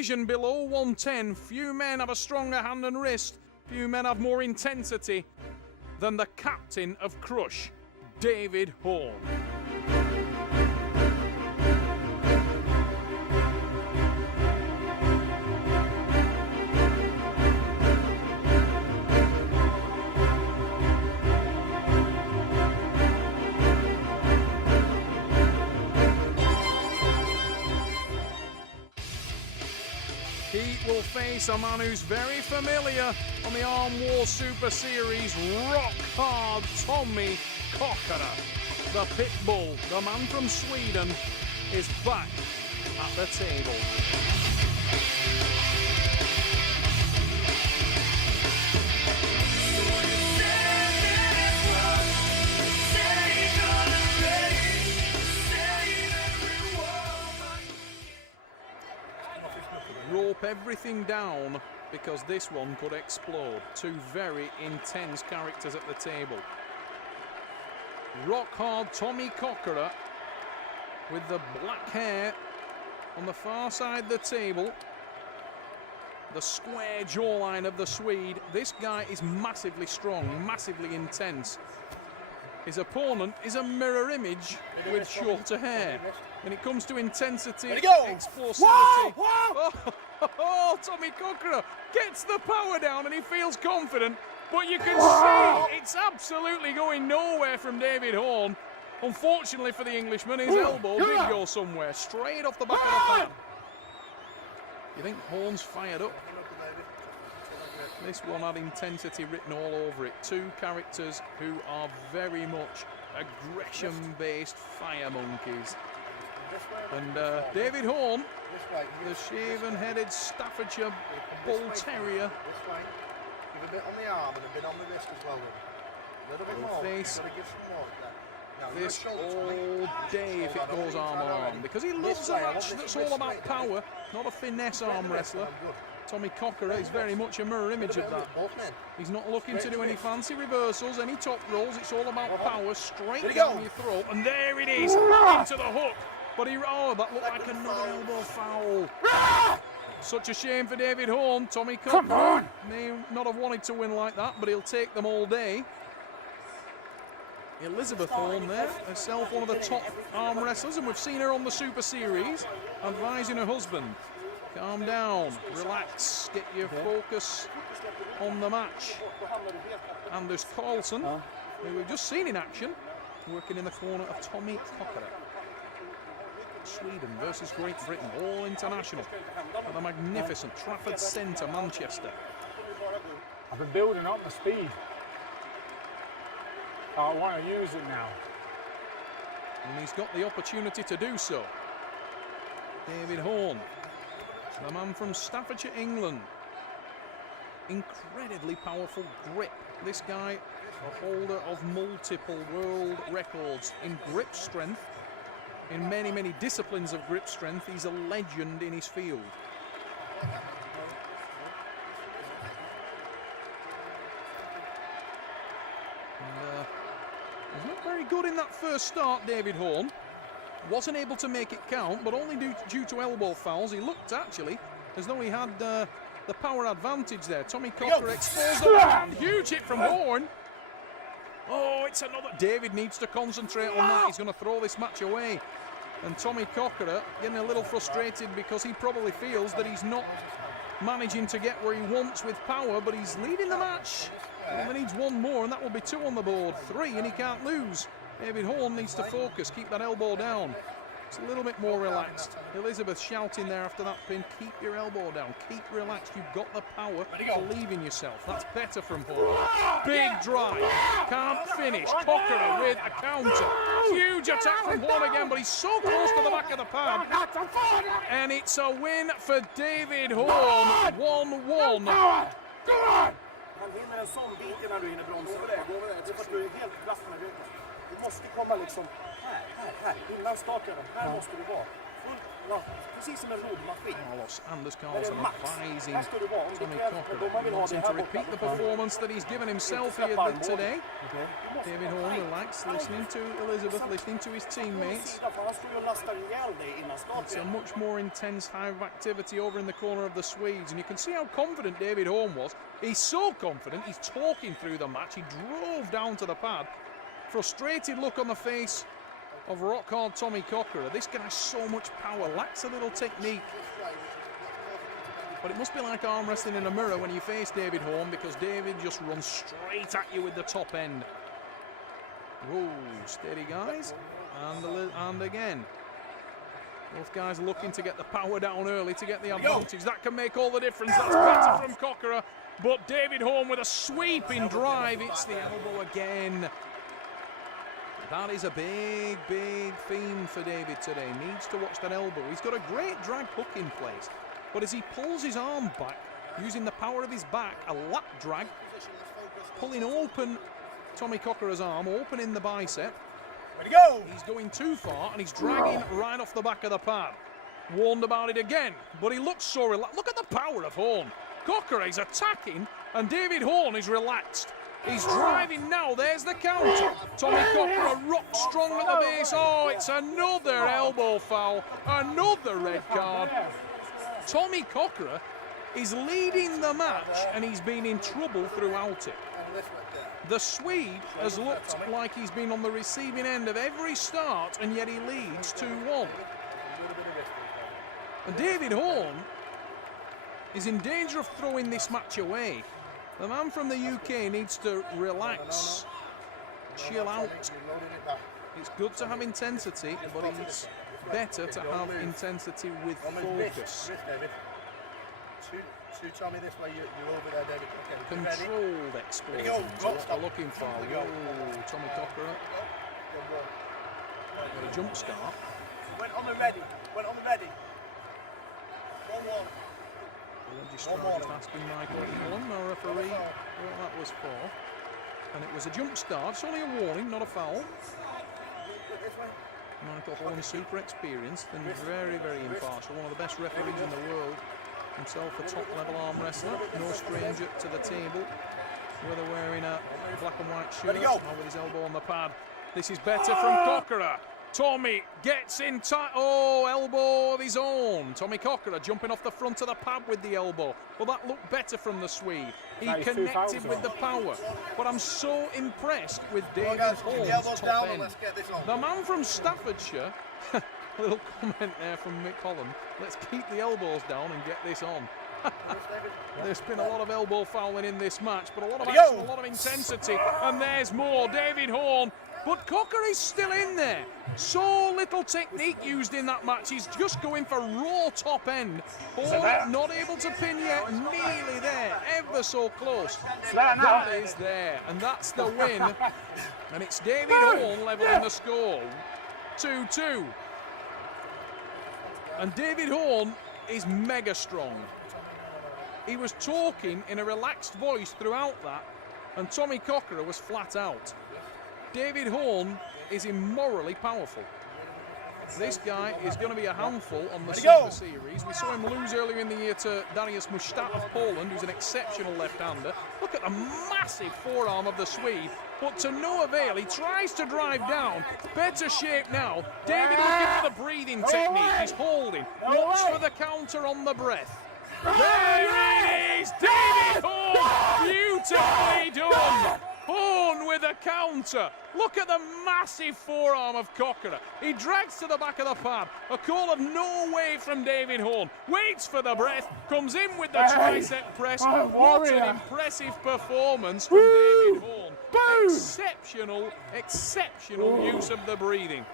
division below 110, few men have a stronger hand and wrist, few men have more intensity than the captain of Crush, David Horne. He will face a man who's very familiar on the Arm War Super Series, rock hard Tommy Kokarre. The Pitbull, the man from Sweden, is back at the table. Rope everything down because this one could explode. Two very intense characters at the table. Rock hard Tommy Kokarre with the black hair on the far side of the table. The square jawline of the Swede. This guy is massively strong, massively intense. His opponent is a mirror image with shorter hair. When it comes to intensity, explosivity. Oh, Tommy Kokarre gets the power down and he feels confident, but you can see it's absolutely going nowhere from David Horne. Unfortunately for the Englishman, his elbow did go somewhere, straight off the back of the pan. You think Horne's fired up? This one had intensity written all over it. Two characters who are very much aggression-based fire monkeys. And David Horne, the shaven-headed Staffordshire Bull Terrier, give a bit on the arm and a bit on the wrist as well. A little bit more. Face this all day if it goes arm on arm, because he loves a match that's all about power, not a finesse arm wrestler. Tommy Kokarre is very much a mirror image of that. He's not looking to do any fancy reversals, any top rolls. It's all about power, straight down your throat, and there it is, into the hook. But that looked like another elbow foul. Such a shame for David Horne. Tommy Kokarre may not have wanted to win like that, but he'll take them all day. Elizabeth Horne there, herself one of the top arm wrestlers, and we've seen her on the Super Series, advising her husband, calm down, relax, get your focus on the match. Anders Carlson, who we've just seen in action, working in the corner of Tommy Kokarre. Sweden versus Great Britain, all international, at the magnificent Trafford Centre, Manchester. I've been building up the speed. I want to use it now. And he's got the opportunity to do so. David Horne, the man from Staffordshire, England. Incredibly powerful grip. This guy, a holder of multiple world records in grip strength. In many, many disciplines of grip strength, he's a legend in his field. He's not very good in that first start, David Horne. Wasn't able to make it count, but only due to elbow fouls. He looked actually as though he had the power advantage there. Tommy Kokarre exposed the man. Huge hit from Horne. Oh, it's another. David needs to concentrate on that. He's going to throw this match away. And Tommy Kokarre getting a little frustrated because he probably feels that he's not managing to get where he wants with power, but he's leading the match. He only needs one more, and that will be two on the board. Three, and he can't lose. David Horne needs to focus, keep that elbow down. It's a little bit more relaxed. Elizabeth shouting there after that pin, keep your elbow down, keep relaxed. You've got the power, believe in yourself. That's better from Horne. Big drive, can't finish. Kokarre with a counter. Huge attack from Horne again, but he's so close to the back of the pad. And it's a win for David Horne, 1-1. Han hinner en sån bit innan du hinner bromsa. Gå över det. Det är för att du är helt glassarna. Du måste komma liksom här. Innan starten. Här måste du vara. Ja, precis som en roddmaskin. Carlos Anders Carlson advising Tommy Kokarre. He wants him to repeat the performance that he's given himself here today. David Horne relaxed, listening to Elizabeth, listening to his teammates. It's a much more intense hive of activity over in the corner of the Swedes, and you can see how confident David Horne was. He's so confident, he's talking through the match. He drove down to the pad. Frustrated look on the face of rock-hard Tommy Kokarre. This guy has so much power, lacks a little technique. But it must be like arm wrestling in a mirror when you face David Horne, because David just runs straight at you with the top end. Whoa, steady guys. And again. Both guys looking to get the power down early to get the advantage. That can make all the difference. That's better from Kokarre. But David Horne with a sweeping drive. It's the elbow again. That is a big, big theme for David today. Needs to watch that elbow. He's got a great drag hook in place. But as he pulls his arm back, using the power of his back, a lap drag, pulling open Tommy Kokarre's arm, opening the bicep. Ready, go! He's going too far and he's dragging right off the back of the pad. Warned about it again, but he looks so relaxed. Look at the power of Horne. Kokarre is attacking and David Horne is relaxed. He's driving now, there's the counter. Tommy Kokarre rock strong at the base. Oh, it's another elbow foul, another red card. Tommy Kokarre is leading the match and he's been in trouble throughout it. The Swede has looked like he's been on the receiving end of every start, and yet he leads 2-1. And David Horne is in danger of throwing this match away. The man from the UK needs to relax, chill out. It's good to have intensity, but it's better to have intensity with focus. Shoot Tommy this way, you're over there, David. Okay, Controlled explosions are what we're looking for. Whoa, Tommy Kokarre. Got a jump start. Went on the ready. Went on the ready. 1-1. The registrar just asking Michael Horne, our referee, what that was for. And it was a jump start. It's only a warning, not a foul. Michael Horne, super experienced and very, very impartial. One of the best referees in the world. Himself a top-level arm wrestler, no stranger to the table, whether wearing a black and white shirt or with his elbow on the pad. This is better from Kokarre. Tommy gets in tight. Oh, elbow of his own. Tommy Kokarre jumping off the front of the pad with the elbow. Well, that looked better from the Swede. He connected with the power. But I'm so impressed with David Horne's top end. The man from Staffordshire. A little comment there from Mick Holland. Let's keep the elbows down and get this on. There's been a lot of elbow fouling in this match, but a lot of action, a lot of intensity. And there's more. David Horne. But Kokarre is still in there. So little technique used in that match. He's just going for raw top end. Horne not able to pin yet. Nearly there. Ever so close. That is there. And that's the win. And it's David Horne leveling the score. 2-2. And David Horne is mega strong. He was talking in a relaxed voice throughout that, and Tommy Kokarre was flat out. David Horne is immorally powerful. This guy is going to be a handful on the Super Series. We saw him lose earlier in the year to Dariusz Mustat of Poland, who's an exceptional left-hander. Look at the massive forearm of the Swede, but to no avail. He tries to drive down. Better shape now. David looking for the breathing technique. He's holding. Looks for the counter on the breath. There it is! David Horne! Beautifully done! Horne with a counter. Look at the massive forearm of Kokarre. He drags to the back of the pad. A call of no way from David Horne. Waits for the breath. Comes in with the tricep press. What an impressive performance from David Horne. Exceptional, exceptional use of the breathing.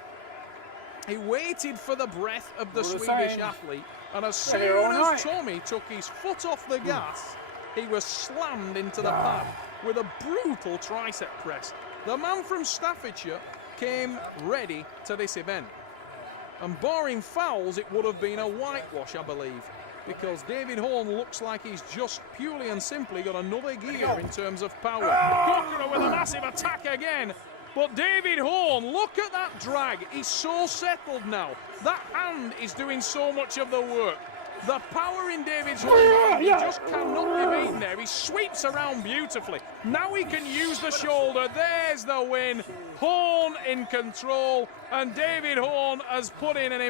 He waited for the breath of the Swedish athlete. And as soon as Tommy took his foot off the gas, he was slammed into the pad with a brutal tricep press. The man from Staffordshire came ready to this event. And barring fouls, it would have been a whitewash, I believe, because David Horne looks like he's just purely and simply got another gear in terms of power. Kokarre with a massive attack again. But David Horne, look at that drag. He's so settled now. That hand is doing so much of the work. The power in David's hand, he just cannot be beaten there. He sweeps around beautifully. Now he can use the shoulder. There's the win. Horne in control, and David Horne has put in an